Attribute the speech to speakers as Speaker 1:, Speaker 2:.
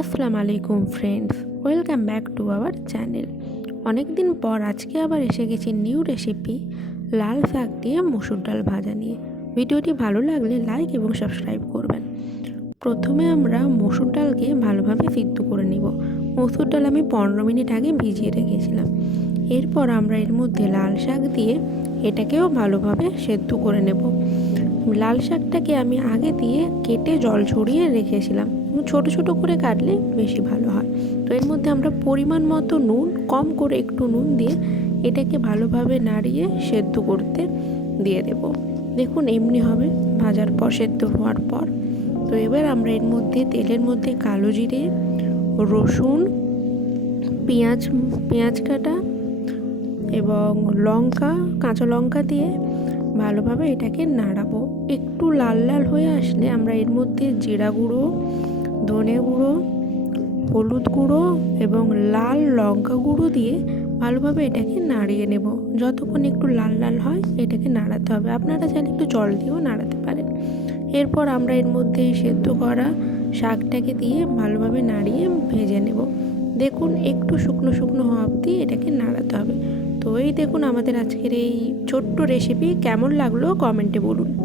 Speaker 1: আসসালামু আলাইকুম friends welcome back to our channel অনেক দিন পর আজকে আবার এসে গেছি নিউ রেসিপি লাল শাক দিয়ে মসুর ডাল ভাজা নিয়ে। ভিডিওটি ভালো লাগলে লাইক এবং সাবস্ক্রাইব করবেন। প্রথমে আমরা মসুর ডালকে ভালোভাবে সিদ্ধ করে নিব। মসুর ডাল আমি পনেরো মিনিট আগে ভিজিয়ে রেখেছিলাম। এরপর আমরা এর মধ্যে লাল শাক দিয়ে এটাকেও ভালোভাবে সেদ্ধ করে নেব। লাল শাকটাকে আমি আগে দিয়ে কেটে জল ছড়িয়ে রেখেছিলাম। ছোট ছোট করে কাটলে বেশি ভালো হয়। তো এর মধ্যে আমরা পরিমাণ মতো নুন, কম করে একটু নুন দিয়ে এটাকে ভালোভাবে নাড়িয়ে সেদ্ধ করতে দিয়ে দেব। দেখুন এমনি হবে, ভাজার পর সেদ্ধ হওয়ার পর। তো এবার আমরা এর মধ্যে, তেলের মধ্যে কালো জিরে, রসুন, পেঁয়াজ পেঁয়াজ কাটা এবং লঙ্কা, কাঁচা লঙ্কা দিয়ে ভালোভাবে এটাকে নাড়াবো। একটু লাল লাল হয়ে আসলে আমরা এর মধ্যে জিরা গুঁড়ো ধনে গুঁড়ো, হলুদ গুঁড়ো এবং লাল লঙ্কা গুঁড়ো দিয়ে ভালোভাবে এটাকে নাড়িয়ে নেব। যতক্ষণ একটু লাল লাল হয়, এটাকে নাড়াতে হবে। আপনারা চাইলে একটু জল দিয়েও নাড়াতে পারেন। এরপর আমরা এর মধ্যে সেদ্ধ করা শাকটাকে দিয়ে ভালোভাবে নাড়িয়ে ভেজে নেব। দেখুন, একটু শুকনো শুকনো হওয়া অবধি এটাকে নাড়াতে হবে। তো এই দেখুন আমাদের আজকের এই ছোট্ট রেসিপি কেমন লাগল কমেন্টে বলুন।